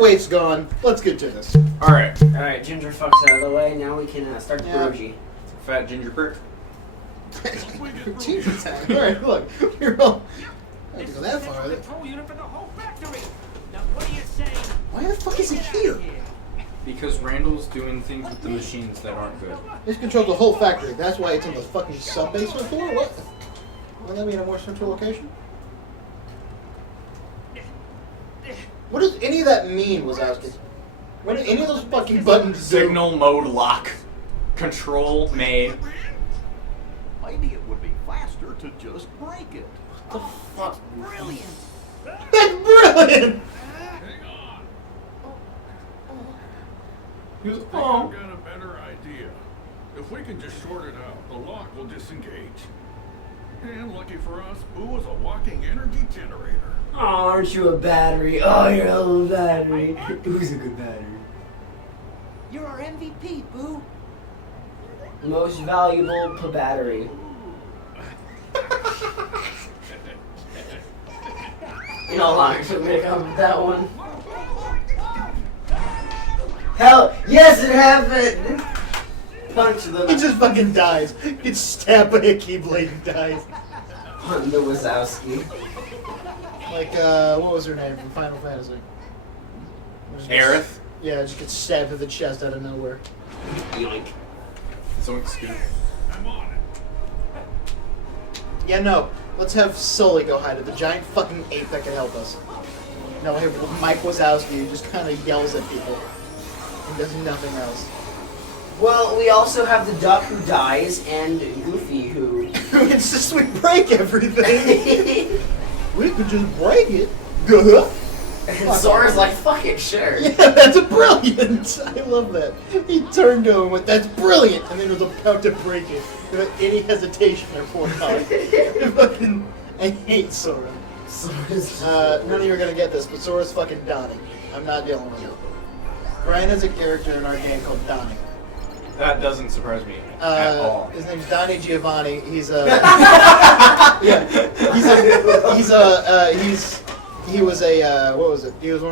that weight's gone. Let's get to this. Alright. Alright, ginger fucks out of the way. Now we can start the bougie. Fat ginger prick. Jesus. Alright, look. We're all... I didn't go that far. Why the fuck is he here? Because Randall's doing things with the machines that aren't good. He's controlled the whole factory. That's why it's in the fucking sub-basement floor? What? Wouldn't that be in a more central location? What does any of that mean, Wazowski? What do any of those fucking buttons do? Signal mode lock. Control may. Maybe it would be faster to just break it. What the fuck? Brilliant! That's brilliant! Hang on. He was, I've got a better idea. If we can just short it out, the lock will disengage. And lucky for us, Boo is a walking energy generator. Oh, aren't you a battery? Oh, you're a little battery. Who's a good battery? You're our MVP, Boo. Most valuable battery. You know how long it took me to come up with that one? Hell, yes, it happened! Punch them. He just fucking dies. Gets stabbed by a keyblade and dies. Punch the Wazowski. Like, what was her name from Final Fantasy? Aerith. Yeah, just gets stabbed to the chest out of nowhere. Yoink. So excuse. I'm on it. Yeah, no. Let's have Sully go hide it. The giant fucking ape that can help us. No, hey, Mike Wazowski who just kind of yells at people. And does nothing else. Well, we also have the duck who dies and Goofy who... It's just we break everything. We could just break it. Duh. And Sora's like, fuck it, sure. Yeah, that's brilliant. I love that. He turned to him and went, that's brilliant. And then was about to break it without any hesitation or forethought. Fucking, I hate Sora. None of you are going to get this, but Sora's fucking Donnie. I'm not dealing with it. Brian has a character in our game called Donnie. That doesn't surprise me at all. His name's Donnie Giovanni. He's a he was a what was it? He was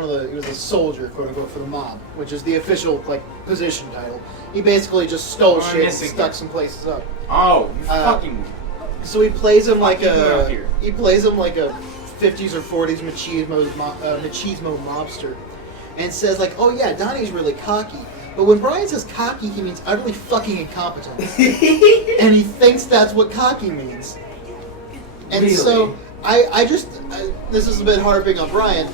a soldier, quote unquote, for the mob, which is the official like position title. He basically just stole shit and stuck some places up. Oh, you fucking. So he plays him like a 50s or 40s machismo mobster, and says like, oh yeah, Donnie's really cocky. But when Brian says cocky, he means utterly fucking incompetent. And he thinks that's what cocky means. And really? So, this is a bit harping on Brian,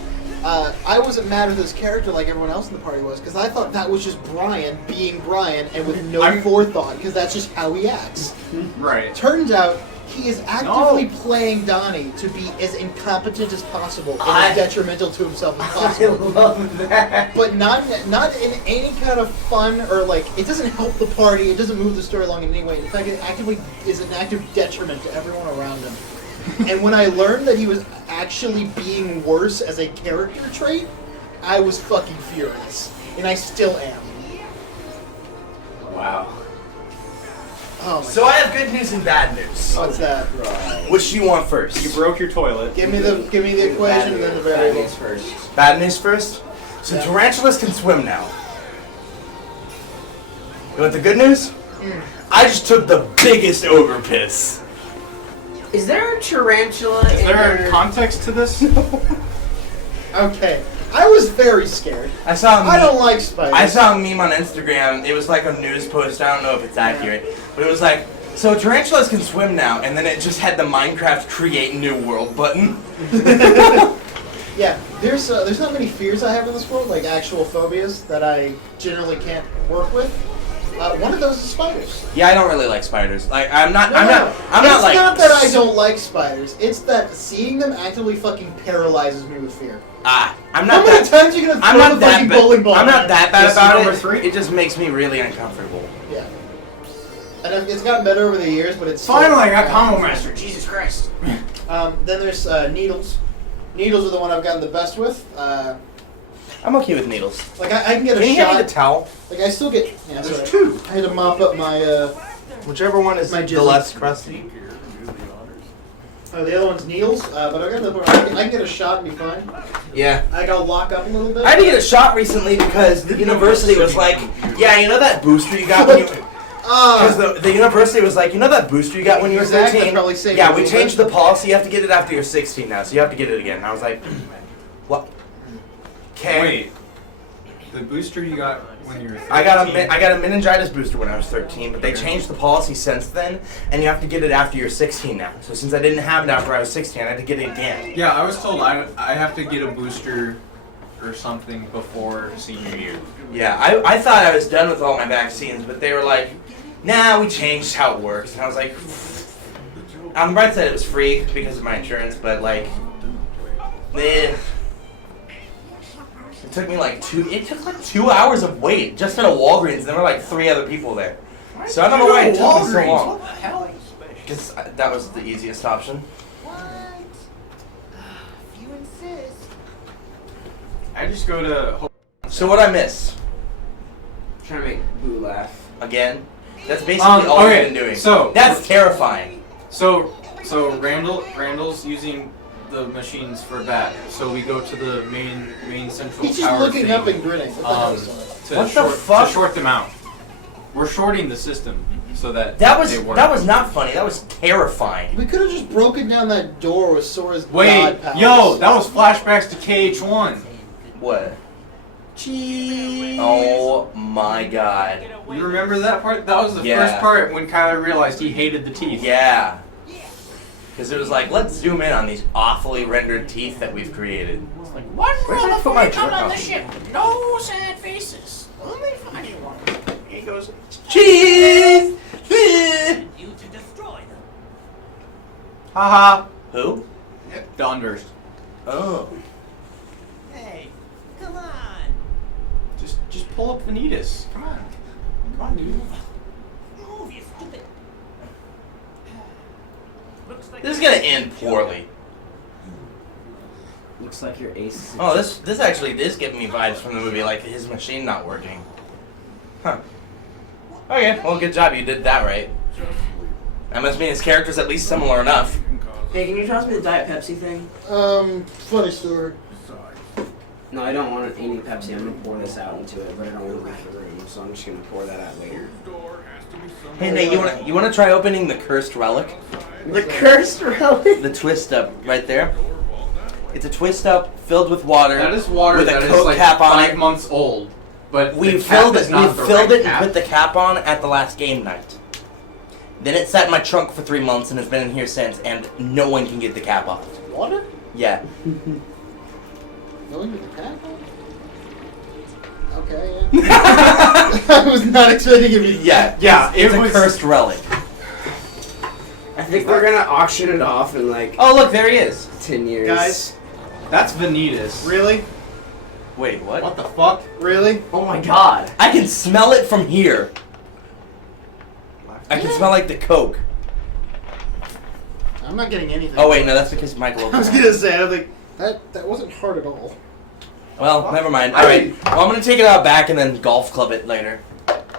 I wasn't mad with his character like everyone else in the party was, because I thought that was just Brian being Brian and with no forethought, because that's just how he acts. Right. Turns out, he is actively playing Donnie to be as incompetent as possible and as detrimental to himself as possible. I love that. But not in any kind of fun or like, it doesn't help the party, it doesn't move the story along in any way. In fact, it actively is an active detriment to everyone around him. And when I learned that he was actually being worse as a character trait, I was fucking furious. And I still am. Wow. Oh So I have good news and bad news. What's that? Which do you want first? You broke your toilet. Give me the equation and then the variables first. Bad news first? So Yeah. tarantulas can swim now. You want the good news? I just took the biggest ogre piss. Is there a tarantula Is in there your... a context to this? Okay. I was very scared. I saw a I don't like spiders. I saw a meme on Instagram. It was like a news post. I don't know if it's accurate, but it was like, so tarantulas can swim now, and then it just had the Minecraft create new world button. Yeah, there's not many fears I have in this world, like actual phobias that I generally can't work with. One of those is spiders. Yeah, I don't really like spiders. Like I'm not It's like. not that I don't like spiders. It's that seeing them actively fucking paralyzes me with fear. I'm How not many that. times are you gonna throw I'm not the that fucking bad. bowling ball? I'm not that bad Guess about number it. 3? It just makes me really uncomfortable. Yeah. And it's gotten better over the years, but it's Finally, I got Combo Master. Jesus Christ. Then there's needles. Needles are the one I've gotten the best with. I'm okay with needles. Like I can get a Can you shot. hand me the towel? Like I still get. Yeah, There's sorry. 2. I had to mop up my. Whichever one is My the jizz. less crusty. The other one's Neil's, but I can get a shot and be fine. Yeah. I gotta lock up a little bit. I had to get a shot recently because the university was like, yeah, you know that booster you got when you... Because the university was like, you know that booster you got when you were Exactly, 13? probably saying Yeah, a we little changed bit. the policy. You have to get it after you're 16 now, so you have to get it again. And I was like, what? Okay. Wait. The booster you got when you were 13? I got a meningitis booster when I was 13, but they changed the policy since then, and you have to get it after you're 16 now. So since I didn't have it after I was 16, I had to get it again. Yeah, I was told I have to get a booster or something before senior year. Yeah, I thought I was done with all my vaccines, but they were like, nah, we changed how it works. And I was like, on the bright side, it was free because of my insurance, but like, it took me like 2 hours of wait just at a Walgreens, and there were like 3 other people there. So I don't know why it took me so long. Because that was the easiest option. I just go to... So what I miss? Trying to make Boo laugh. Again? That's basically all okay, I've been doing. so- that's terrifying. So Randall's using the machines for that. So we go to the main central He's just tower looking thing, up and grinning. What the hell is that? to What the short, fuck? To short them out. We're shorting the system so that That they work. was not funny. That was terrifying. We could have just broken down that door with Sora's Wait, god powers. yo, that was flashbacks to KH1. What? Cheese. Oh my god. You remember that part? That was the Yeah. first part when Kyler realized he hated the teeth. Yeah. Because it was like, let's zoom in on these awfully rendered teeth that we've created. It's like, One where did rule I put before my you come jerk on the off? ship. No sad faces. Only funny ones. He goes, Cheese! You to destroy them. haha. Who? Dawnburst. Oh. Hey, come on. Just pull up Vanitas. Come on. Come on, dude. Move, you stupid. Looks like This is gonna end poorly. Looks like your ace. Oh, this actually is giving me vibes from the movie, like his machine not working. Huh. Okay, well, good job. You did that right. That must mean his character's at least similar enough. Hey, can you toss me the Diet Pepsi thing? Funny story. No, I don't want any Pepsi. I'm gonna pour this out into it, but I don't want to leave the room, so I'm just gonna pour that out later. Hey Nate, you wanna try opening the cursed relic? The cursed relic. The twist up right there. It's a twist up filled with water. That is water with a that is Coke like cap on 5 it. months old. But We the filled cap it. is We not the filled right it cap. and put the cap on at the last game night. Then it sat in my trunk for 3 months and has been in here since, and no one can get the cap off. Water? Yeah. Going with the pack? Okay, yeah. I was not expecting him to. Yeah, It's it a was cursed relic. I think we're gonna auction it off in like Oh look, there he is. 10 years. Guys, That's Vanitas. really? Wait, what? What the fuck? Really? Oh my god. I can smell it from here. I can smell like the Coke. I'm not getting anything. Oh wait, no, that's because Michael I was opened it. gonna say, I was like, that wasn't hard at all. Well, never mind. Alright, well I'm gonna take it out back and then golf club it later.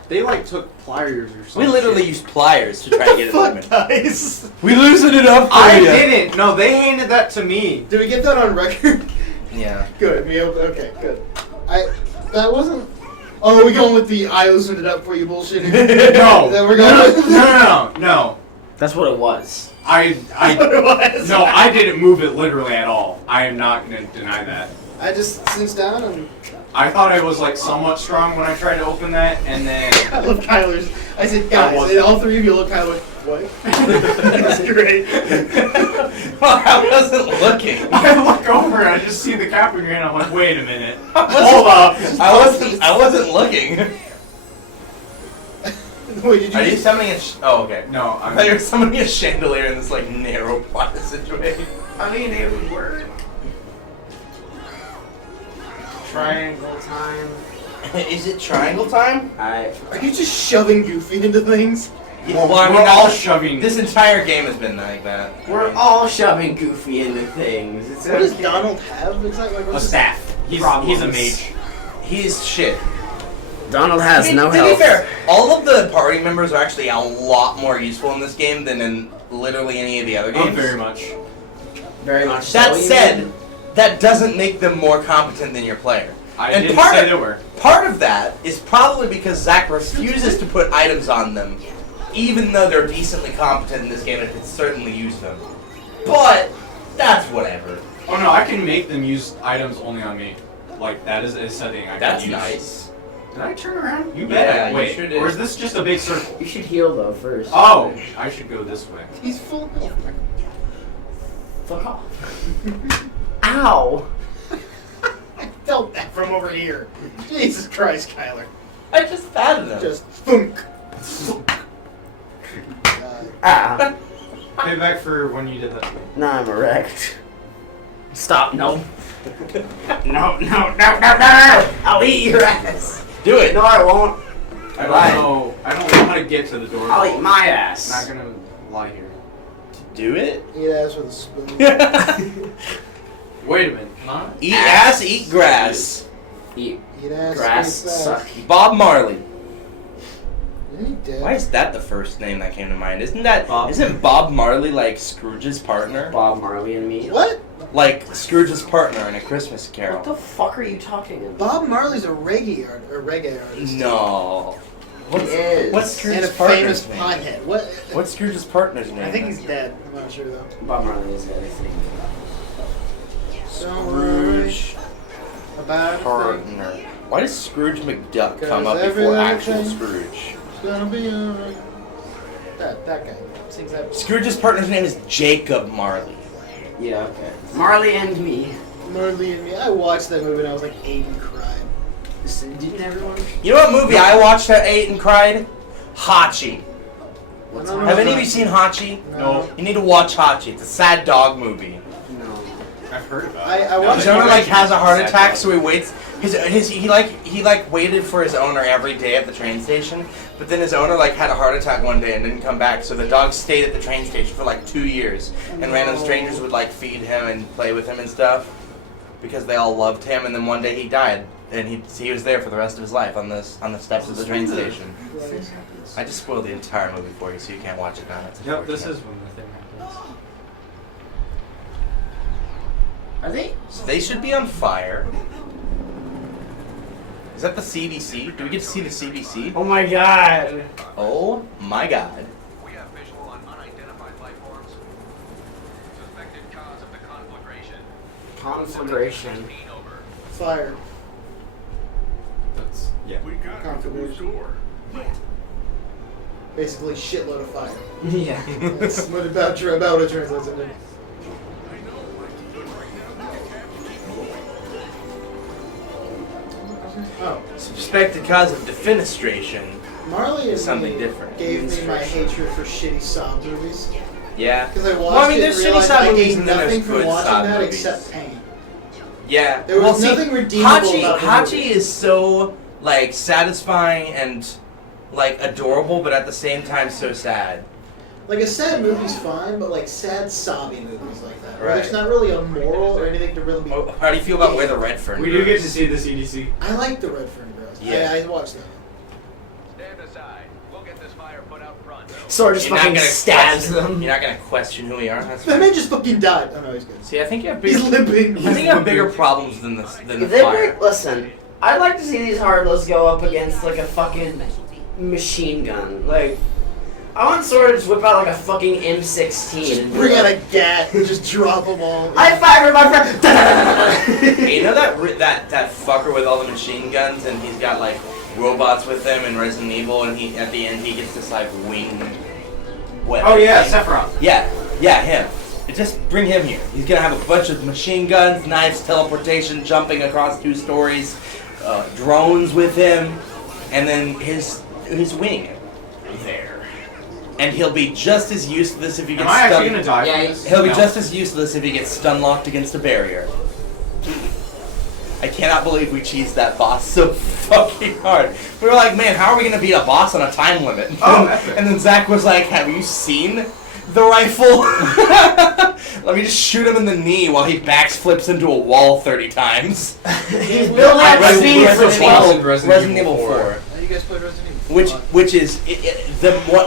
They like took pliers or something. We literally used pliers to try to get it open. Fuck, guys. We loosened it up for I ya. didn't. No, they handed that to me. Did we get that on record? Yeah. Good. Okay, good. That wasn't. Oh, are we going with the I loosened it up for you bullshit? No. That we're going with? No. That's what it was. That's what it was. No, I didn't move it literally at all. I am not gonna deny that. I just cinched down and. I thought I was like somewhat strong when I tried to open that, and then I love Kyler's. I said, That guys, wasn't- and all three of you look Kyler. What? That's great. Well, I wasn't looking. I look over and I just see the cap in your hand. I'm like, wait a minute, wasn't- hold up. I wasn't looking. Wait, did you? Are you summoning a oh, okay. No, I thought you were summoning a chandelier in this, like, narrow plot situation. I mean, it would work. Triangle Time. Is it triangle time? I. Are you just shoving Goofy into things? Yeah, Well, I mean, we're all that's- shoving. This entire game has been like that. We're all shoving Goofy into things. It's What does okay. Donald have exactly? Like, a what's his- staff. He's a Problems. mage. He's shit. Donald has I mean, no to health. be fair, all of the party members are actually a lot more useful in this game than in literally any of the other Oh, games. very much. Very much. That so, said, even. that doesn't make them more competent than your player. I And didn't part say of- they were. Part of that is probably because Zach refuses to put items on them, even though they're decently competent in this game and could certainly use them. But that's whatever. Oh no, I can make them use items only on me. Like, that is a setting I That's can use. nice. Did I turn around? You Yeah, bet. you Wait, sure or did. is this just a big circle? You should heal though first. Oh, I should go this way. He's full of health. Fuck off. Ow. I felt that from over here. Jesus Christ, Kyler. I just patted him. Just thunk. Ah. Payback for when you did that. Now I'm erect. Stop. No. No. I'll eat your ass. Do it. No, I won't. I don't Right. know. I don't know how to get to the door. I'll eat my I'm ass. not gonna lie here. Do it. Eat ass with a spoon. Wait a minute. Not? Eat ass, eat grass. Eat Eat ass. grass. eat fast. Suck. Bob Marley. Isn't he dead? Why is that the first name that came to mind? Isn't Bob. Marley like Scrooge's partner? Bob Marley and me. What? Like Scrooge's partner in A Christmas Carol. What the fuck are you talking about? Bob Marley's a reggae artist. No. He is. What's And a Scrooge's famous partner's name? pothead. What? What's Scrooge's partner's name? I think he's dead. I'm not sure though. Bob Marley is dead, I think. Don't worry about a thing. partner. Why does Scrooge McDuck come 'Cause up every before little actual thing- Scrooge? It's gonna be alright. That guy sings that. Scrooge's partner's name is Jacob Marley. Yeah, okay. Marley and me. Marley and me. I watched that movie when I was like 8 and cried. Didn't everyone? You know what movie I watched at 8 and cried? Hachi. What's No, no, Have no, any no. of you seen Hachi? No. You need to watch Hachi. It's a sad dog movie. No. I've heard about I it. watched His it. owner like has a heart Sad attack, dog. so he waits. He waited for his owner every day at the train station, but then his owner like had a heart attack one day and didn't come back. So the dog stayed at the train station for like 2 years, and random strangers would like feed him and play with him and stuff because they all loved him. And then one day he died, and he was there for the rest of his life on the steps of the train station. I just spoiled the entire movie for you, so you can't watch it now. It's Yep, this unfortunate. is when the thing happens. Are they? So they should be on fire. Is that the CDC? Do we get to see the CDC? Oh my god. Oh my god. We have visual on unidentified life forms. Suspected cause of the conflagration. Conflagration. Being over. Fire. That's yeah. We got into the Confirmation. door. Basically, shitload of fire. Yeah. That's what about it translates into. I know. I can do it right now. Oh, Suspected cause of defenestration. Marley and Something me different. gave me my hatred for shitty Saw movies. Yeah. Because I watched Well, I mean, it there's and shitty realized Saw I movies gained and then there's nothing from good watching Saw that movies. except pain. Yeah. There was nothing redeemable Hachi, about the Hachi movie. is so like satisfying and like adorable, but at the same time so sad. Like a sad movie's fine, but like sad sobby movies like that, where Right. there's not really a moral or anything to really be. Oh, how do you feel about Where the Red Fern We do get Grows? to see the CDC. I like the Red Fern Grows. Yeah. I watched that. Stand aside. We'll get this fire put out front. Sword just You're not fucking gonna stabs question- them. You're not gonna question who we are. That's That fine. man just fucking died. Oh no, he's good. See, I think you have He's bigger. limping. I think you have bigger problems than the If they fire. break, listen, I'd like to see these hardless go up against like a fucking machine gun. Like, I want Sword to just whip out like a fucking M16 Just and be bring out like, a gat and just drop them all. I fired my friend. Hey, you know that fucker with all the machine guns and he's got like robots with him in Resident Evil and he at the end he gets this like wing weapon. Oh yeah, thing? Sephiroth. Yeah, him. Just bring him here. He's gonna have a bunch of machine guns, knives, teleportation, jumping across 2 stories, drones with him, and then his wing there. And he'll be just as useless if he Am gets I actually stunned. gonna die Yeah, from this? He'll be No. just as useless if he gets stun locked against a barrier. I cannot believe we cheesed that boss so fucking hard. We were like, man, how are we gonna beat a boss on a time limit? Oh, epic. And then Zach was like, have you seen the rifle? Let me just shoot him in the knee while he backflips into a wall 30 times. He's building up speed for Resident the Evil 4. How you guys played Resident Evil which is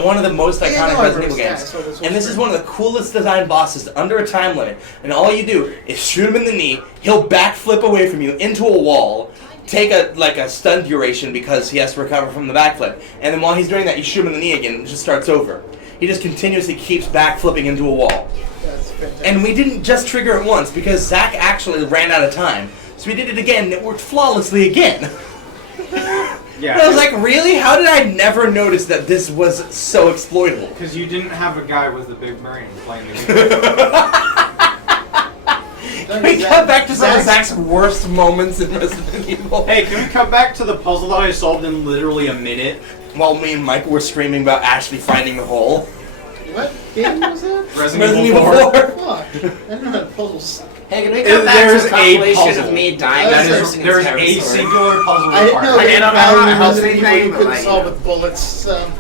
one of the most Yeah, iconic no, I Resident Evil understand. games. So this was And this is great. one of the coolest design bosses under a time limit. And all you do is shoot him in the knee. He'll backflip away from you into a wall. Take a stun duration because he has to recover from the backflip. And then while he's doing that, you shoot him in the knee again and it just starts over. He just continuously keeps backflipping into a wall. That's fantastic. And we didn't just trigger it once because Zach actually ran out of time. So we did it again and it worked flawlessly again. Yeah. And I was like, really? How did I never notice that this was so exploitable? Because you didn't have a guy with a big brain playing the game. Can we cut back to some of Zach's worst moments in Resident Evil? Hey, can we cut back to the puzzle that I solved in literally a minute? While me and Mike were screaming about Ashley finding the hole. What game was that? Resident Evil 4. Fuck. I don't know how to puzzles. Hey, can we come back to There's a a compilation puzzle. of me dying? That and is- cursing There's and a territory? singular puzzle I didn't know required. they I don't know had how it helps Resident Evil anything, you but couldn't like, solve you know. with bullets. So.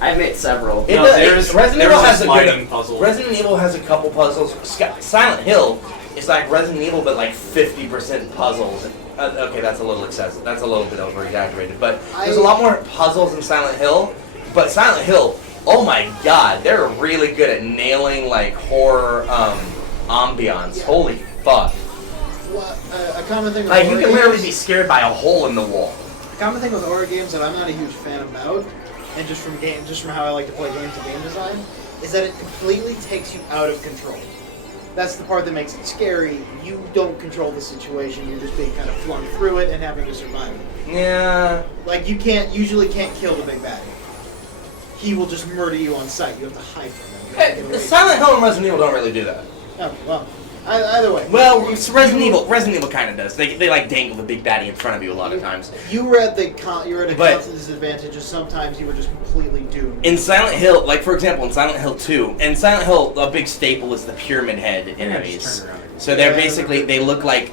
I've made several. It No, does- there's- Resident there's Evil a has a sliding good puzzle. Resident Evil has a couple puzzles. Silent Hill is like Resident Evil, but like 50% puzzles. Okay, that's a little excessive. That's a little bit over exaggerated. But there's a lot more puzzles in Silent Hill. But Silent Hill, oh my god, they're really good at nailing like horror ambiance. Yeah. Holy fuck! Well, a common thing with Like you horror can literally games- be scared by a hole in the wall. A common thing with horror games that I'm not a huge fan about, and just from how I like to play games and game design, is that it completely takes you out of control. That's the part that makes it scary. You don't control the situation. You're just being kind of flung through it and having to survive it. Yeah. Like you usually can't kill the big baddie. He will just murder you on sight. You have to hide from him. You have to get away from Silent Hill and Resident Evil don't really do that. him. Oh, well, either way. Well, it's Resident Evil kind of does. They like dangle the big baddie in front of you a lot of times. You were at a But- constant disadvantage, and sometimes you were just completely doomed. In Silent Hill, like for example, in Silent Hill 2, in Silent Hill, a big staple is the pyramid head enemies. just turn around. So they're Yeah, I basically, they look like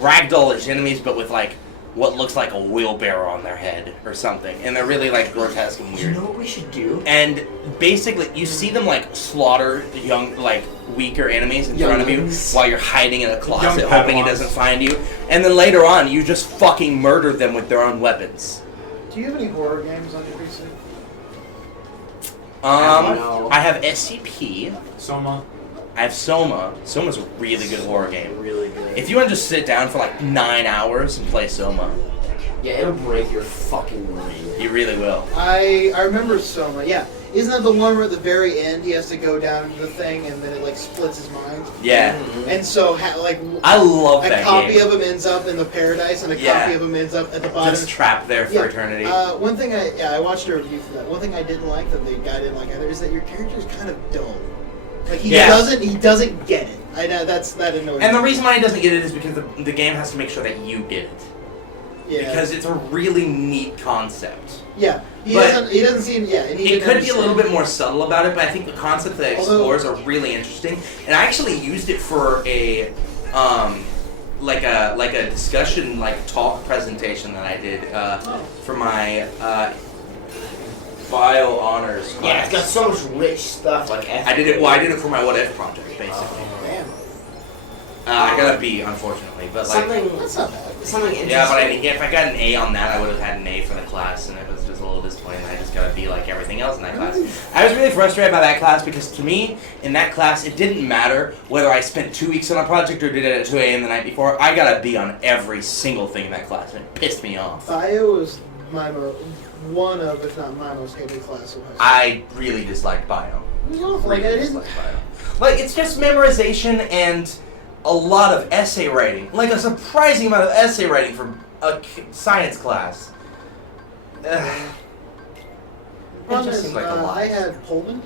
ragdoll-ish enemies, but with like what looks like a wheelbarrow on their head or something. And they're really like grotesque and You weird. know what we should do? And basically, you see them like slaughter young, like weaker enemies in front of you Younglings. while you're hiding in a closet, Young hoping he Padawans. doesn't find you. And then later on, you just fucking murder them with their own weapons. Do you have any horror games on your PC? No. I have SCP. Soma. I have Soma. Soma's a really good horror game. Really good. If you want to just sit down for like 9 hours and play Soma, Yeah, it'll break your fucking brain. you really will. I remember Soma. Yeah, isn't that the one where at the very end he has to go down into the thing and then it like splits his mind? Yeah. And so I love a that copy game. of him ends up in the paradise and a Yeah. copy of him ends up at the bottom. Just trapped there for eternity. One thing I watched a review for that. One thing I didn't like that the guy didn't like either is that your character is kind of dull. Like he Yeah. doesn't get it. I know that annoys And the me. reason why he doesn't get it is because the game has to make sure that you get it. Yeah. Because it's a really neat concept. Yeah. He But doesn't seem. Yeah. And he It didn't could be a little understand. bit more subtle about it, but I think the concept that it Although- explores are really interesting. And I actually used it for a like a discussion talk presentation that I did for my bio honors class. Yeah, it's got so much rich stuff like I did it for my what if project basically. Damn. I got a B unfortunately, but like something. That's not bad. Something interesting. yeah, but if I got an A on that, I would have had an A for the class, and it was just a little disappointing. I just got a B like everything else in that class. I was really frustrated by that class because to me, in that class, it didn't matter whether I spent 2 weeks on a project or did it at 2 a.m. the night before. I got a B on every single thing in that class, and it pissed me off. Bio was one of, if not my most hated class of high school. I really disliked bio. It was awful. Like, I Really didn't. disliked bio. Like it's just memorization and a lot of essay writing. Like a surprising amount of essay writing for a science class. It Problem just is, seemed like a lot. I had Pullman.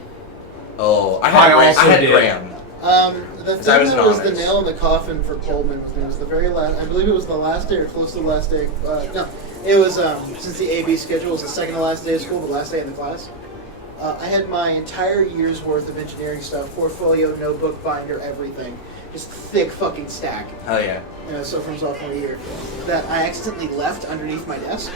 Oh, I I also had did. Graham. The 'Cause I thing was that in was the honors. nail in the coffin for Pullman was the very last. I believe it was the last day or close to the last day. No, it was since the AB schedule was the second to last day of school, the last day in the class. I had my entire year's worth of engineering stuff, portfolio, notebook, binder, everything, just thick fucking stack. Hell yeah. So from sophomore year, that I accidentally left underneath my desk.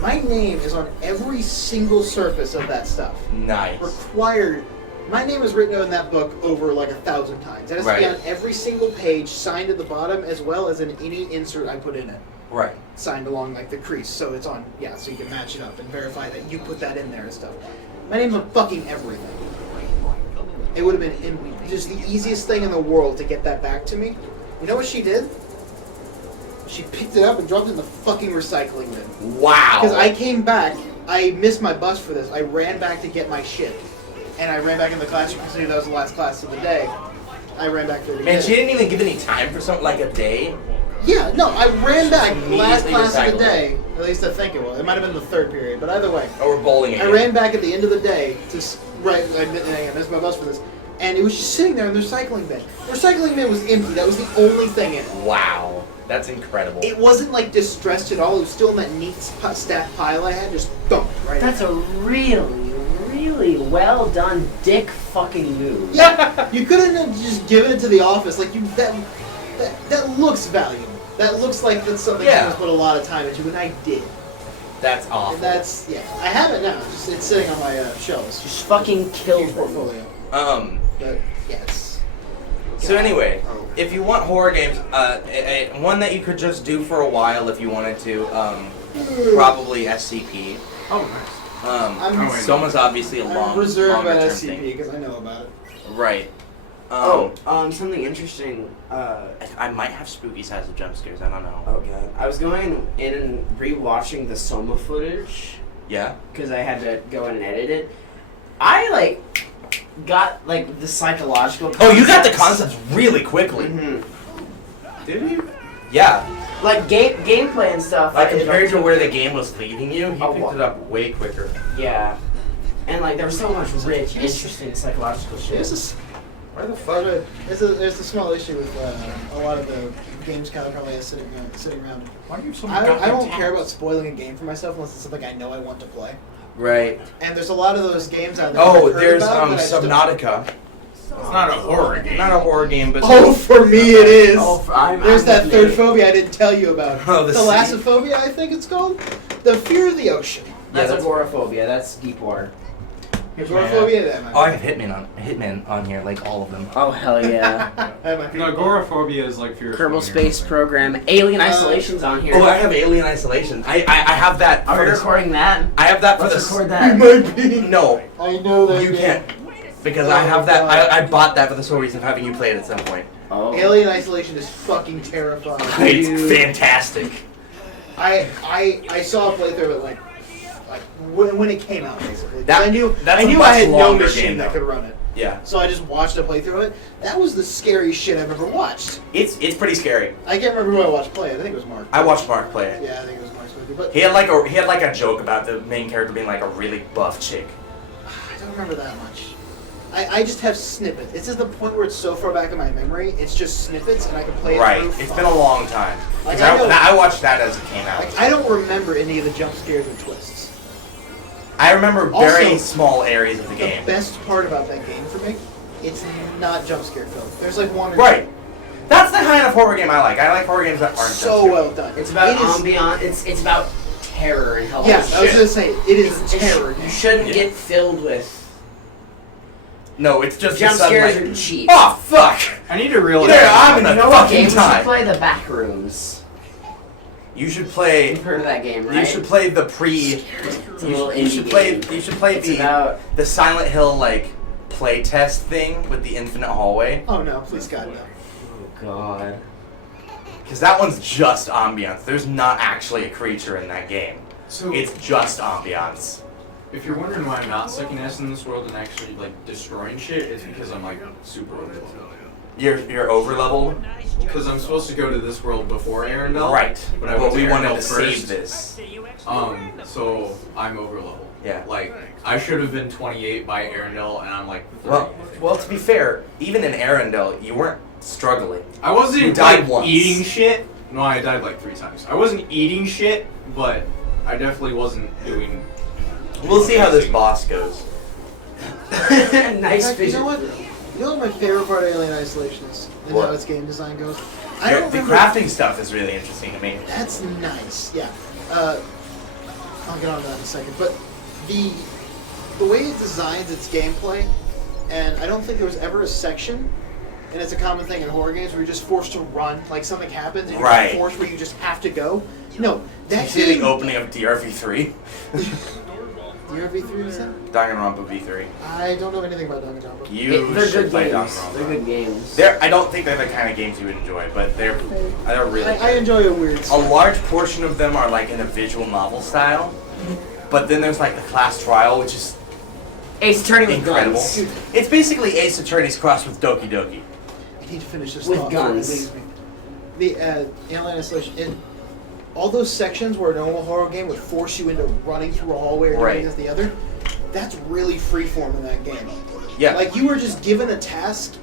My name is on every single surface of that stuff. Nice. Required. My name is written in that book over like 1,000 times. It has to be Right. on every single page, signed at the bottom, as well as in any insert I put in it. Right. signed along like the crease, so it's on. Yeah, so you can match it up and verify that you put that in there and stuff. My name's on fucking everything. It would have been just the easiest thing in the world to get that back to me. You know what she did? She picked it up and dropped it in the fucking recycling bin. Wow. Because I came back, I missed my bus for this. I ran back to get my shit. And I ran back in the classroom because that was the last class of the day. I ran back for the Man, she didn't even give any time for something like a day. Yeah, no, I ran back last immediately class of recycled the day. At least I think it was. It might have been the third period, but either way. Oh, we're bowling again. I ran back at the end of the day to I missed my bus for this, and it was just sitting there in the recycling bin. The recycling bin was empty. That was the only thing in it. Wow. That's incredible. It wasn't like distressed at all. It was still in that neat stacked pile I had, just dumped right. That's a really, really well done dick fucking move. Yeah, you couldn't have just given it to the office. Like that looks valuable. That looks like that's something someone's put a lot of time into, and I did. That's awful. And that's I have it now. It's sitting on my shelves. Just fucking kill Huge them. portfolio. But yeah, it's. So anyway, if you want horror games, one that you could just do for a while if you wanted to, probably SCP. Oh, nice. Someone's obviously a I'm reserved longer at term SCP thing. because I know about it. Right. Something interesting. I might have spooky size of jump scares. I don't know. Oh god. I was going in and rewatching the Soma footage Yeah. because I had to go in and edit it. I got the psychological. Oh, you got the concepts. concepts really quickly. Mm-hmm. Did you? Yeah. Like gameplay and stuff. Like compared to where the game was leading you, he Oh, picked it up way quicker. Yeah. And there was so much rich, interesting psychological shit. Where the fuck? There's a small issue with a lot of the games Kyle probably has sitting around. Why do you have I don't care about spoiling a game for myself unless it's something I know I want to play. Right. And there's a lot of those games out there. Oh, I've heard there's about, but I just don't- Subnautica. It's not a horror game. Not a horror game, but Oh, for me it is. I'm There's that with third you. phobia I didn't tell you about. Oh, the sea. Thalassophobia, I think it's called. The fear of the ocean. That's that's- agoraphobia. That's deep water. Agoraphobia, that might be. Oh, I have Hitman on here, like all of them. Oh hell yeah. That might be. No, agoraphobia is like fear. Kerbal Space Program. Alien Isolation's on here. Oh, I have Alien Isolation. I have that. Are we recording that? I have that for Let's the. record You that. might be. No, I know that. you game. can't. Because I have that. I bought that for the sole reason of having you play it at some point. Oh. Alien Isolation is fucking terrifying. It's fantastic. I saw a playthrough of it like when it came out basically. That- I knew that's I a knew much I had no longer machine game, that though. could run it. Yeah. So I just watched a playthrough of it. That was the scariest shit I've ever watched. It's pretty scary. I can't remember who I watched play it. I think it was Mark. I watched Mark play it. Yeah, I think it was Mark's movie. But He had like a joke about the main character being like a really buff chick. I don't remember that much. I just have snippets. It's just the point where it's so far back in my memory. It's just snippets, and I can play it Right. through. It's been a long time. Like, 'Cause I know- I watched that as it came out. Like, I don't remember any of the jump scares and twists. I remember very Also, small areas of the game. The best part about that game for me, it's not jump scare filled. There's like one or Right. two. That's the kind of horror game I like. I like horror games that aren't So jump scare. well done. It's about It is- ambiance. It's about terror and hell. Yeah, I was gonna say it is It's- terror. You shouldn't Yeah. get filled with No, it's just jump a sudden, scares like, are cheap. oh fuck! I need to realize. Yeah, I'm in a You know what game fucking we should time. play? The Backrooms. You should play. You've heard of that game, right? You should play the pre. It's a little You indie should play. game. You should play It's the about Silent Hill like play test thing with the infinite hallway. Oh no, please God no. oh god. Because that one's just ambiance. There's not actually a creature in that game. So It's just ambiance. if you're wondering why I'm not sucking ass in this world and actually like destroying shit, it's because I'm like super overleveled. You're over leveled. Because I'm supposed to go to this world before Arendelle. Right. But I But went we to wanted Arendelle to first. save this. So I'm over leveled. Yeah. Like I should have been 28 by Arendelle, and I'm like 30. Well, to be fair, even in Arendelle, you weren't struggling. I wasn't You died like, once. eating shit. No, I died like 3 times. I wasn't eating shit, but I definitely wasn't doing. We'll see how this boss goes. Nice In fact, you vision. know what? You know what my favorite part of Alien Isolation is? And What? how its game design goes? The remember- crafting stuff is really interesting to me. That's nice. Yeah. I'll get on to that in a second. But the way it designs its gameplay, and I don't think there was ever a section, and it's a common thing in horror games where you're just forced to run, like something happens and you're Right. forced where you just have to go. No, Did that you see the game. opening of DRV3? DRV3 is that? Danganronpa V3. I don't know anything about Danganronpa. You They're should good play games. Danganronpa. They're good games. I don't think they're the kind of games you would enjoy, but they're really I good. enjoy a weird. A large portion of them are like in a visual novel style, but then there's like the class trial, which is Ace Attorney with incredible. guns. It's basically Ace Attorney's crossed with Doki Doki. I need to finish this With thought before it guns. leaves me. The Alien Isolation. All those sections where a normal horror game would force you into running through a hallway or doing Right. against the other, that's really freeform in that game. Yeah. Like you were just given a task,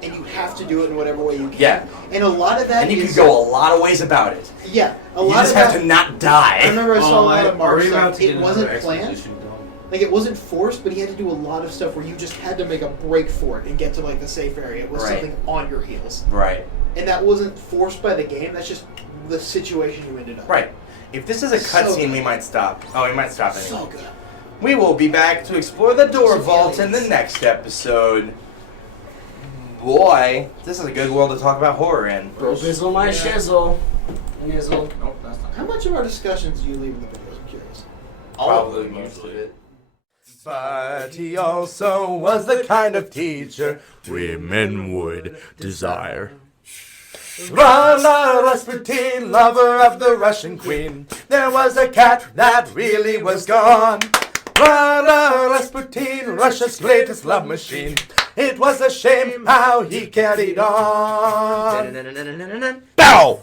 and you have to do it in whatever way you can. Yeah. And a lot of that And you is- can go a lot of ways about it. Yeah. A You lot just of have that, to not die. I remember I saw a lot of Are Mark's we about stuff. to get It into wasn't the planned. exposition dump? Like it wasn't forced, but he had to do a lot of stuff where you just had to make a break for it and get to like the safe area with Right. something on your heels. Right. And that wasn't forced by the game. That's just the situation you ended up. Right. If this is a So cutscene, good. we might stop. Oh, we might stop So anyway. good. We will be back to explore the door Some vault in the aliens. next episode. Boy, this is a good world to talk about horror in. Bro, bizzle my shizzle. Nizzle. Nope, that's not. How much of our discussions do you leave in the videos? I'm curious. Probably most of it. But he also was the kind of teacher women would desire. Rasputin, lover of the Russian queen. There was a cat that really was gone. Rasputin, Russia's greatest love machine. It was a shame how he carried on. Bow!